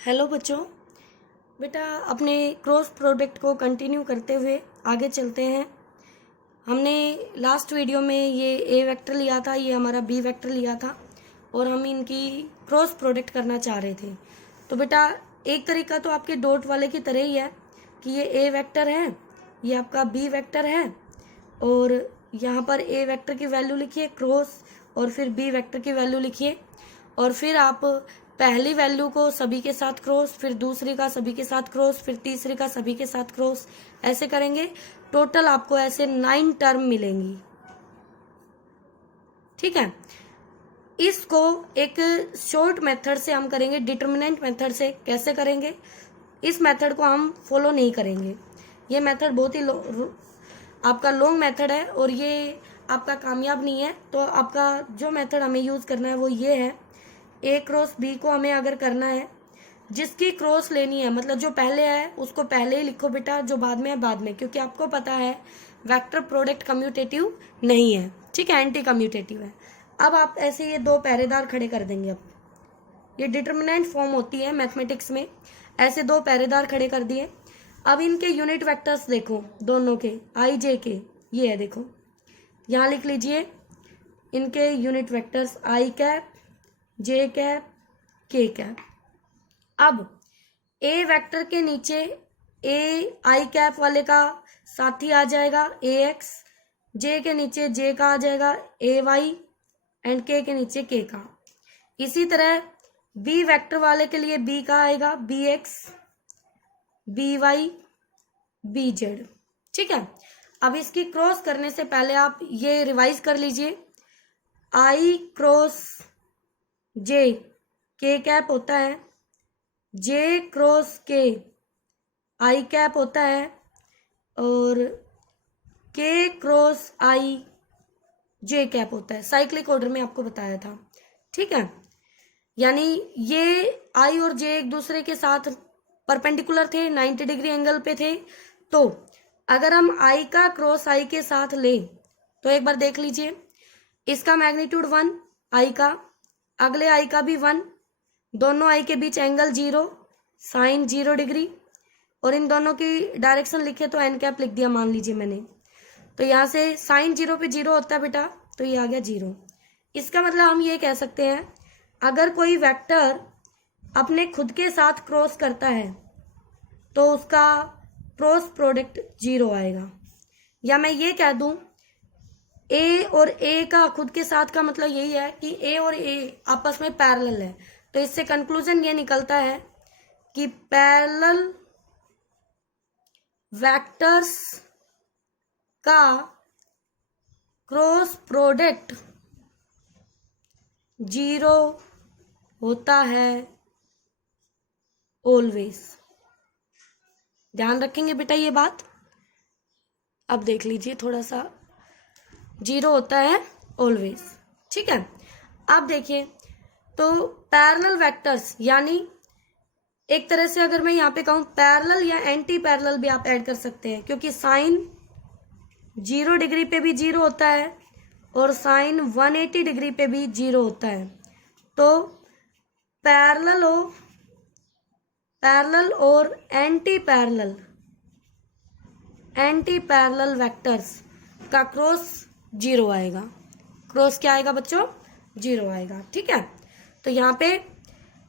Hello बच्चों। बेटा अपने क्रॉस प्रोडक्ट को कंटिन्यू करते हुए आगे चलते हैं। हमने लास्ट वीडियो में ये ए वेक्टर लिया था, ये हमारा बी वेक्टर लिया था और हम इनकी क्रॉस प्रोडक्ट करना चाह रहे थे। तो बेटा एक तरीका तो आपके डॉट वाले की तरह ही है कि ये ए वेक्टर है, ये आपका बी वेक्टर है और यहाँ पर ए वेक्टर की वैल्यू लिखिए क्रॉस और फिर बी वेक्टर की वैल्यू लिखिए और फिर आप पहली वैल्यू को सभी के साथ क्रॉस, फिर दूसरी का सभी के साथ क्रॉस, फिर तीसरी का सभी के साथ क्रॉस, ऐसे करेंगे। टोटल आपको ऐसे 9 टर्म मिलेंगी। ठीक है, इसको एक शॉर्ट मेथड से हम करेंगे, डिटर्मिनेंट मेथड से। कैसे करेंगे? इस मेथड को हम फॉलो नहीं करेंगे। ये मेथड बहुत ही आपका लॉन्ग मेथड है और ये आपका कामयाब नहीं है। तो आपका जो मेथड हमें यूज करना है वो ये है। ए क्रॉस बी को हमें अगर करना है, जिसकी क्रॉस लेनी है, मतलब जो पहले है उसको पहले ही लिखो बेटा, जो बाद में है बाद में, क्योंकि आपको पता है वेक्टर प्रोडक्ट कम्यूटेटिव नहीं है। ठीक है, एंटी कम्यूटेटिव है। अब आप ऐसे ये दो पहरेदार खड़े कर देंगे। अब ये डिटर्मिनेंट फॉर्म होती है मैथमेटिक्स में। ऐसे दो पहरेदार खड़े कर दिए। अब इनके यूनिट वेक्टर्स देखो, दोनों के आई जे के, ये है देखो, यहाँ लिख लीजिए इनके यूनिट वेक्टर्स आई कैप, जे कैप, के कैप। अब ए वेक्टर के नीचे ए आई कैप वाले का साथी आ जाएगा ए एक्स, जे के नीचे जे का आ जाएगा ए वाई एंड के नीचे के का। इसी तरह बी वेक्टर वाले के लिए बी का आएगा B X, B Y, B Z. ठीक है, अब इसकी क्रॉस करने से पहले आप ये रिवाइज कर लीजिए। आई क्रॉस जे के कैप होता है, जे क्रॉस के आई कैप होता है और के क्रॉस आई जे कैप होता है। साइक्लिक ऑर्डर में आपको बताया था। ठीक है, यानी ये आई और जे एक दूसरे के साथ परपेंडिकुलर थे, 90 डिग्री एंगल पे थे। तो अगर हम आई का क्रॉस आई के साथ ले तो एक बार देख लीजिए, इसका मैग्नीट्यूड 1 आई का, अगले आई का भी 1, दोनों आई के बीच एंगल 0, साइन 0 डिग्री, और इन दोनों की डायरेक्शन लिखे तो एन कैप लिख दिया मान लीजिए मैंने। तो यहाँ से साइन 0 पे 0 होता है बेटा, तो ये आ गया 0। इसका मतलब हम ये कह सकते हैं, अगर कोई वेक्टर अपने खुद के साथ क्रॉस करता है तो उसका क्रॉस प्रोडक्ट 0 आएगा। या मैं ये कह दूं, ए और ए का खुद के साथ का मतलब यही है कि ए और ए आपस में पैरेलल है। तो इससे कंक्लूजन ये निकलता है कि पैरेलल वेक्टर्स का क्रॉस प्रोडक्ट 0 होता है ऑलवेज। ध्यान रखेंगे बेटा ये बात। अब देख लीजिए थोड़ा सा, 0 होता है ऑलवेज। ठीक है, अब देखिए तो पैरेलल वेक्टर्स, यानी एक तरह से अगर मैं यहाँ पे कहूँ पैरेलल या एंटी पैरेलल भी आप ऐड कर सकते हैं, क्योंकि साइन 0 डिग्री पे भी 0 होता है और साइन 180 डिग्री पे भी 0 होता है। तो पैरेलल और एंटी पैरेलल वेक्टर्स का क्रॉस 0 आएगा। क्रॉस क्या आएगा बच्चों? 0 आएगा। ठीक है, तो यहाँ पे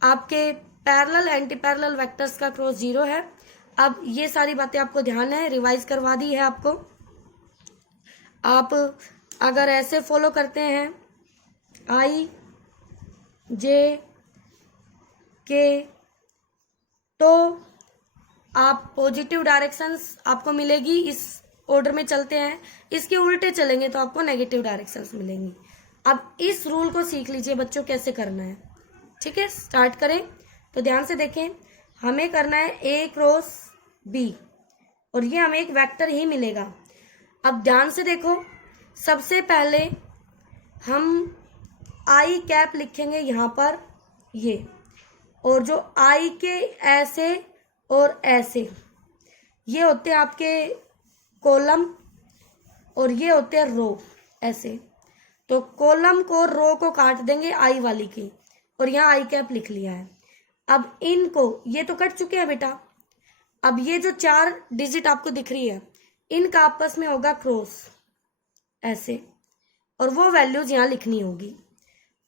आपके पैरेलल एंटी पैरेलल वेक्टर्स का क्रॉस 0 है। अब ये सारी बातें आपको ध्यान है, रिवाइज करवा दी है आपको। आप अगर ऐसे फॉलो करते हैं, आई जे के, तो आप पॉजिटिव डायरेक्शंस आपको मिलेगी। इस ऑर्डर में चलते हैं, इसके उल्टे चलेंगे तो आपको नेगेटिव डायरेक्शंस मिलेंगी। अब इस रूल को सीख लीजिए बच्चों कैसे करना है। ठीक है, स्टार्ट करें। तो ध्यान से देखें, हमें करना है ए क्रॉस बी और ये हमें एक वेक्टर ही मिलेगा। अब ध्यान से देखो, सबसे पहले हम आई कैप लिखेंगे यहाँ पर, ये, और जो आई के ऐसे और ऐसे, ये होते हैं आपके कॉलम और ये होते हैं रो, ऐसे। तो कॉलम को रो को काट देंगे आई वाली की और यहाँ आई कैप लिख लिया है। अब इनको, ये तो कट चुके हैं बेटा, अब ये जो 4 डिजिट आपको दिख रही है इनका आपस में होगा क्रॉस ऐसे, और वो वैल्यूज यहाँ लिखनी होगी।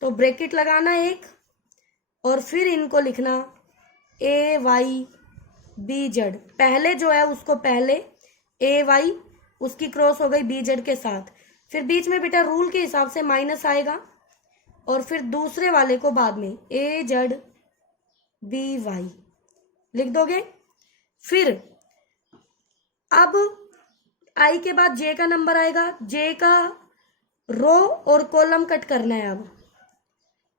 तो ब्रैकेट लगाना एक, और फिर इनको लिखना AYBZ। पहले जो है उसको पहले AY, उसकी क्रॉस हो गई BZ के साथ, फिर बीच में बेटा रूल के हिसाब से माइनस आएगा, और फिर दूसरे वाले को बाद में AZBY लिख दोगे। फिर अब I के बाद J का नंबर आएगा, J का रो और कॉलम कट करना है। अब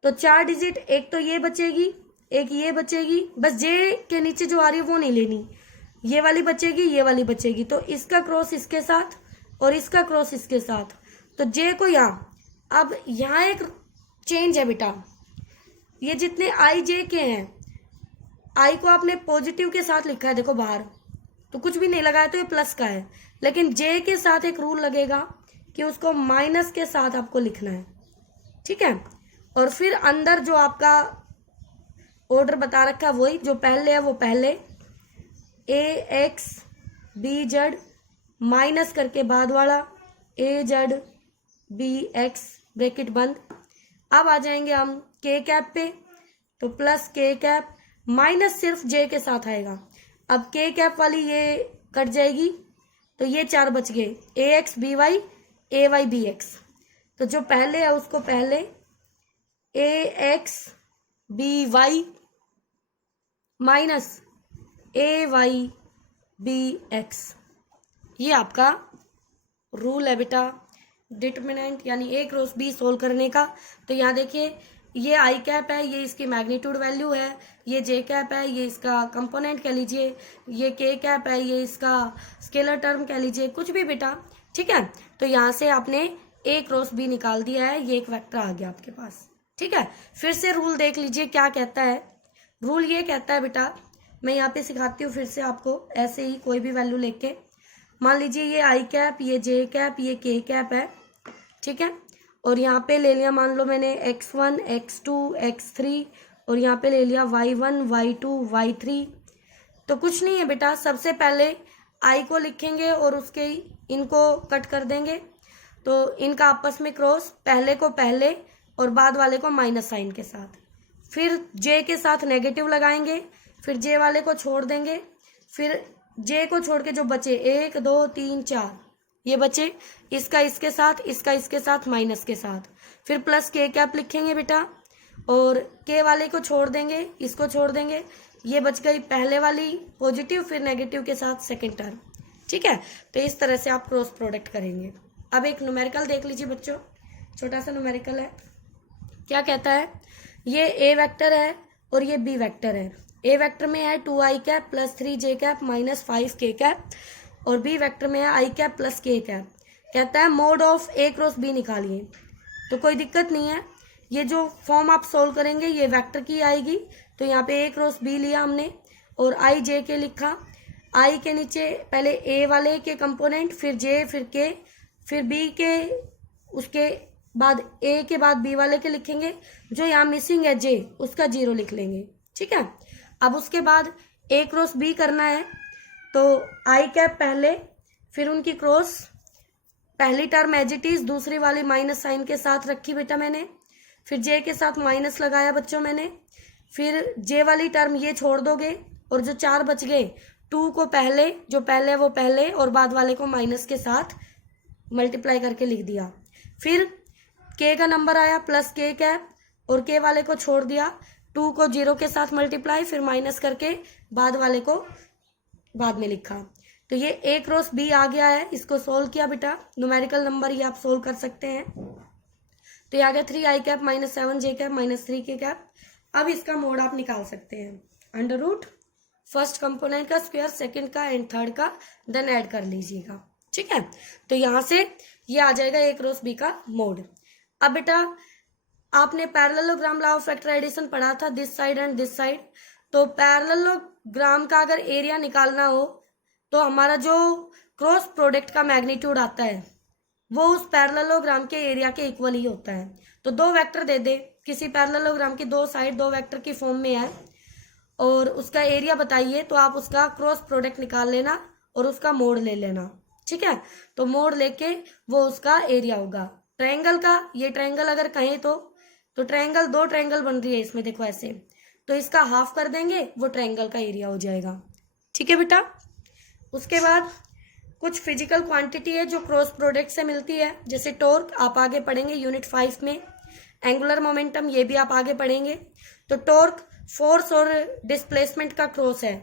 तो 4 डिजिट, एक तो ये बचेगी, एक ये बचेगी, बस J के नीचे जो आ रही है वो नहीं लेनी, ये वाली बचेगी, ये वाली बचेगी। तो इसका क्रॉस इसके साथ और इसका क्रॉस इसके साथ, तो J को यहाँ, अब यहाँ एक चेंज है बेटा, ये जितने IJ के हैं, I को आपने पॉजिटिव के साथ लिखा है, देखो बाहर तो कुछ भी नहीं लगाया तो ये प्लस का है, लेकिन J के साथ एक रूल लगेगा कि उसको माइनस के साथ आपको लिखना है, ठीक है। और फिर अंदर जो आपका ऑर्डर बता रखा है वही, जो पहले है वो पहले AXBZ माइनस करके बाद वाला AZBX ब्रैकेट बंद। अब आ जाएंगे हम K कैप पे, तो प्लस K कैप माइनस सिर्फ J के साथ आएगा। अब K कैप वाली ये कट जाएगी, तो ये 4 बच गए, AXBY AYBX। तो जो पहले है उसको पहले AXBY माइनस AYBX, ये आपका रूल है बेटा डिटरमिनेंट यानी A क्रॉस B सोल्व करने का। तो यहाँ देखिए, ये I कैप है, ये इसकी मैग्नीट्यूड वैल्यू है, ये J कैप है, ये इसका कंपोनेंट कह लीजिए, ये K कैप है, ये इसका स्केलर टर्म कह लीजिए, कुछ भी बेटा, ठीक है। तो यहाँ से आपने A क्रॉस B निकाल दिया है, ये एक वेक्टर आ गया आपके पास, ठीक है। फिर से रूल देख लीजिए क्या कहता है। रूल ये कहता है बेटा, मैं यहाँ पे सिखाती हूँ फिर से आपको, ऐसे ही कोई भी वैल्यू लेके, मान लीजिए ये I कैप, ये J कैप, ये K कैप है, ठीक है। और यहाँ पे ले लिया, मान लो मैंने X1 X2 X3, और यहाँ पे ले लिया Y1 Y2 Y3। तो कुछ नहीं है बेटा, सबसे पहले I को लिखेंगे और उसके इनको कट कर देंगे, तो इनका आपस में क्रॉस, पहले को पहले और बाद वाले को माइनस साइन के साथ, फिर J के साथ नेगेटिव लगाएंगे, फिर J वाले को छोड़ देंगे, फिर J को छोड़ के जो बचे 1 2 3 4 ये बचे, इसका इसके साथ, इसका इसके साथ, माइनस के साथ, फिर प्लस K कैप लिखेंगे बेटा, और K वाले को छोड़ देंगे, इसको छोड़ देंगे, ये बच गई पहले वाली पॉजिटिव, फिर नेगेटिव के साथ सेकेंड टर्म, ठीक है। तो इस तरह से आप क्रॉस प्रोडक्ट करेंगे। अब एक न्यूमेरिकल देख लीजिए बच्चों, छोटा सा न्यूमेरिकल है, क्या कहता है, ये A वेक्टर है और ये B वेक्टर है। A वेक्टर में है 2I cap plus 3J cap minus 5K cap, और B वेक्टर में है I cap plus K cap. कहता है mode of A cross B निकालिए, तो कोई दिक्कत नहीं है, ये जो फॉर्म आप सोल्व करेंगे ये वेक्टर की आएगी। तो यहाँ पे A क्रॉस B लिया हमने और I J के लिखा, I के नीचे पहले A वाले के कंपोनेंट, फिर J, फिर K, फिर B के, उसके बाद A के बाद B वाले के लिखेंगे, जो यहाँ मिसिंग है J उसका 0 लिख लेंगे, ठीक है। अब उसके बाद A क्रॉस B करना है, तो I कैप पहले, फिर उनकी क्रॉस, पहली टर्म एज इट इज, दूसरी वाली माइनस साइन के साथ रखी बेटा मैंने, फिर J के साथ माइनस लगाया बच्चों मैंने, फिर J वाली टर्म ये छोड़ दोगे, और जो 4 बच गए 2 को पहले, जो पहले है वो पहले, और बाद वाले को माइनस के साथ मल्टीप्लाई करके लिख दिया। फिर K का नंबर आया प्लस K कैप, और K वाले को छोड़ दिया, 2 को 0 के साथ मल्टीप्लाई, फिर माइनस करके बाद वाले को बाद में लिखा। तो ये A क्रॉस B आ गया है, इसको सोल्व किया बेटा, न्यूमेरिकल नंबर ये आप सोल्व कर सकते हैं। तो ये आ गया 3I cap minus 7J cap minus 3K cap. अब इसका मोड आप निकाल सकते हैं, अंडर रूट फर्स्ट कंपोनेंट का स्क्वायर, सेकंड का एंड थर्ड का, देन ऐड कर लीजिएगा, ठीक है। तो यहाँ से ये आ जाएगा A क्रॉस B का मोड। अब बेटा आपने पैरेललोग्राम लॉ ऑफ फैक्टराइजेशन पढ़ा था, this side and this side. तो पैरेललोग्राम का अगर एरिया निकालना हो तो हमारा जो क्रॉस प्रोडक्ट का मैग्नीट्यूड आता है वो उस पैरेललोग्राम के एरिया के इक्वल ही होता है। तो 2 वेक्टर दे दे, किसी पैरेललोग्राम की 2 साइड 2 वेक्टर की फॉर्म में है, और उसका एरिया बताइए तो आप उसका क्रॉस प्रोडक्ट निकाल लेना और उसका मोड ले लेना, ठीक है। तो मोड लेके वो उसका एरिया होगा। ट्रायंगल का, ये ट्रायंगल अगर कहें तो ट्रायंगल, दो ट्रायंगल बन रही है इसमें, देखो ऐसे, तो इसका हाफ कर देंगे, वो ट्रायंगल का एरिया हो जाएगा, ठीक है बेटा। उसके बाद कुछ फिजिकल क्वांटिटी है जो क्रॉस प्रोडक्ट से मिलती है, जैसे टॉर्क आप आगे पढ़ेंगे यूनिट 5 में, एंगुलर मोमेंटम ये भी आप आगे पढ़ेंगे। तो टॉर्क फोर्स और डिस्प्लेसमेंट का क्रॉस है,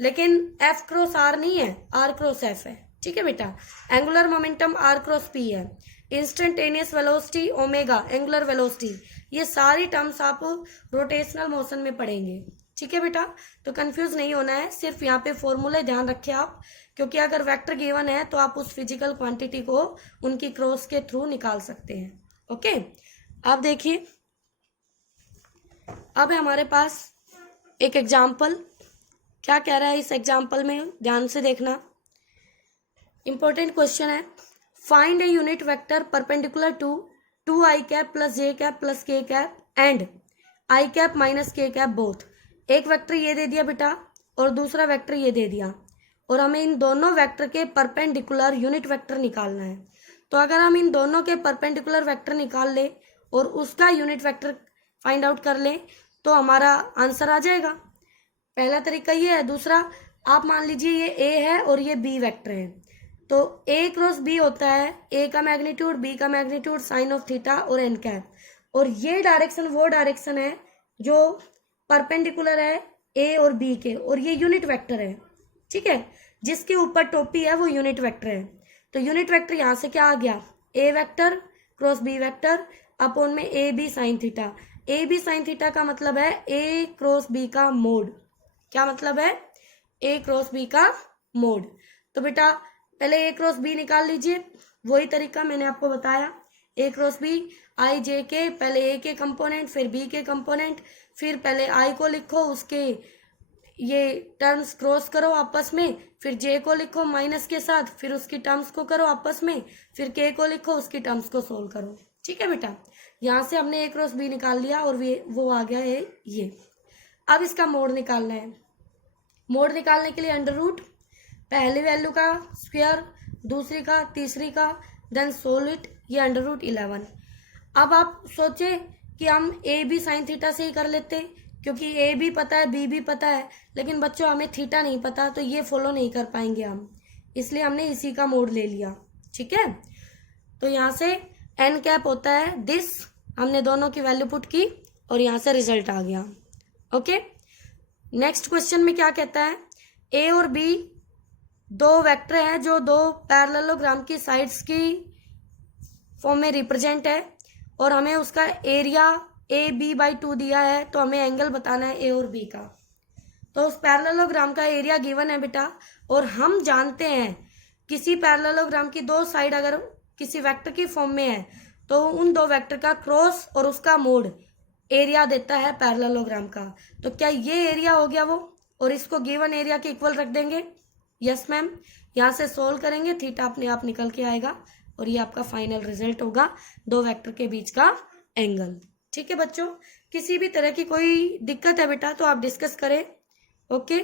लेकिन एफ क्रॉस आर नहीं है, आर क्रॉस एफ है, ठीक है बेटा। Angular momentum r cross p है। Instantaneous velocity omega angular velocity, ये सारी टर्म्स आप रोटेशनल मोशन में पढ़ेंगे, ठीक है बेटा। तो कंफ्यूज नहीं होना है, सिर्फ यहाँ पे फॉर्मूले ध्यान रखें आप, क्योंकि अगर वेक्टर गिवन है तो आप उस फिजिकल क्वांटिटी को उनकी क्रॉस के थ्रू निकाल सकते हैं, ओके। अब देखिए, अब है हमारे पास एक एग्जाम्पल, क्या कह रहा है इस एग्जाम्पल में, ध्यान से देखना, इंपॉर्टेंट क्वेश्चन है। Find a unit vector perpendicular to 2i cap plus j cap plus k cap and i cap minus k cap both. एक वेक्टर ये दे दिया बेटा और दूसरा वेक्टर ये दे दिया, और हमें इन दोनों वेक्टर के परपेंडिकुलर यूनिट वेक्टर निकालना है। तो अगर हम इन दोनों के परपेंडिकुलर वेक्टर निकाल ले और उसका यूनिट वेक्टर फाइंड आउट कर ले तो हमारा आंसर आ जाएगा। पहला तरीका ये है। दूसरा, आप मान लीजिए ये a है और ये b वेक्टर है, तो a क्रॉस b होता है a का मैग्नीट्यूड, b का मैग्नीट्यूड, साइन ऑफ थीटा और n कैप, और ये डायरेक्शन वो डायरेक्शन है जो परपेंडिकुलर है a और b के, और ये यूनिट वेक्टर है, ठीक है। जिसके ऊपर टोपी है वो यूनिट वेक्टर है। तो यूनिट वेक्टर यहाँ से क्या आ गया, a vector cross b vector upon में A B sine theta. A B sine theta का मतलब है a क्रॉस b का मोड। क्या मतलब है, a क्रॉस b का मोड। तो बेटा पहले a क्रॉस b निकाल लीजिए, वही तरीका मैंने आपको बताया। a क्रॉस b आई जे के, पहले a के कंपोनेंट फिर b के कंपोनेंट, फिर पहले i को लिखो, उसके ये टर्म्स क्रॉस करो आपस में, फिर j को लिखो माइनस के साथ, फिर उसकी टर्म्स को करो आपस में, फिर k को लिखो, उसकी टर्म्स को सोल्व करो, ठीक है बेटा। यहाँ से हमने a क्रॉस b निकाल लिया और वो आ गया है ये। अब इसका मोड निकालना है। मोड निकालने के लिए अंडर रूट, पहली वैल्यू का स्क्वायर, दूसरी का, तीसरी का, देन सोल्व इट, ये अंडर रूट 11। अब आप सोचे कि हम ए बी साइन थीटा से ही कर लेते, क्योंकि ए भी पता है बी भी पता है, लेकिन बच्चों हमें थीटा नहीं पता, तो ये फॉलो नहीं कर पाएंगे हम, इसलिए हमने इसी का मोड ले लिया, ठीक है। तो यहाँ से एन कैप होता है दिस, हमने दोनों की वैल्यू पुट की और यहाँ से रिजल्ट आ गया, ओके। नेक्स्ट क्वेश्चन में क्या कहता है, ए और बी दो वेक्टर हैं जो दो पैरेललोग्राम की साइड्स की फॉर्म में रिप्रेजेंट है, और हमें उसका एरिया ए बी बाई 2 दिया है, तो हमें एंगल बताना है ए और बी का। तो उस पैरेललोग्राम का एरिया गिवन है बेटा, और हम जानते हैं किसी पैरेललोग्राम की दो साइड अगर किसी वेक्टर की फॉर्म में है तो उन दो वेक्टर का क्रॉस और उसका मोड एरिया देता है पैरेललोग्राम का। तो क्या ये एरिया हो गया वो, और इसको गिवन एरिया के इक्वल रख देंगे, यस मैम। यहाँ से सोल्व करेंगे, थीटा अपने आप निकल के आएगा और ये आपका फाइनल रिजल्ट होगा दो वेक्टर के बीच का एंगल, ठीक है बच्चों। किसी भी तरह की कोई दिक्कत है बेटा तो आप डिस्कस करें, ओके।